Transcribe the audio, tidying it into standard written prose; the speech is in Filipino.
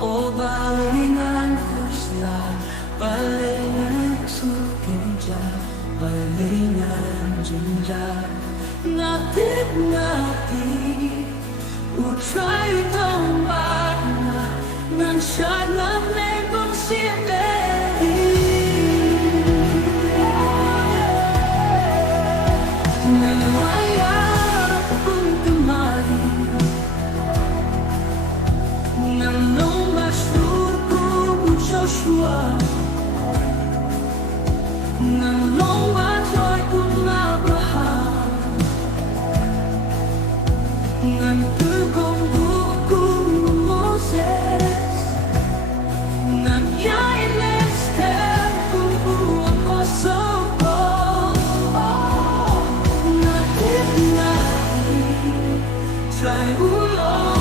O balingan husna balingan sukinja balingan jinja Natin Trai U tong barna Nang siya lang lebong siyempre Nanwaya kung tumari Nang nung masyur kung Joshua Nang nung matoy kung Abraham Nang tugong kung Moses Nang yain step kung Apostle Trai U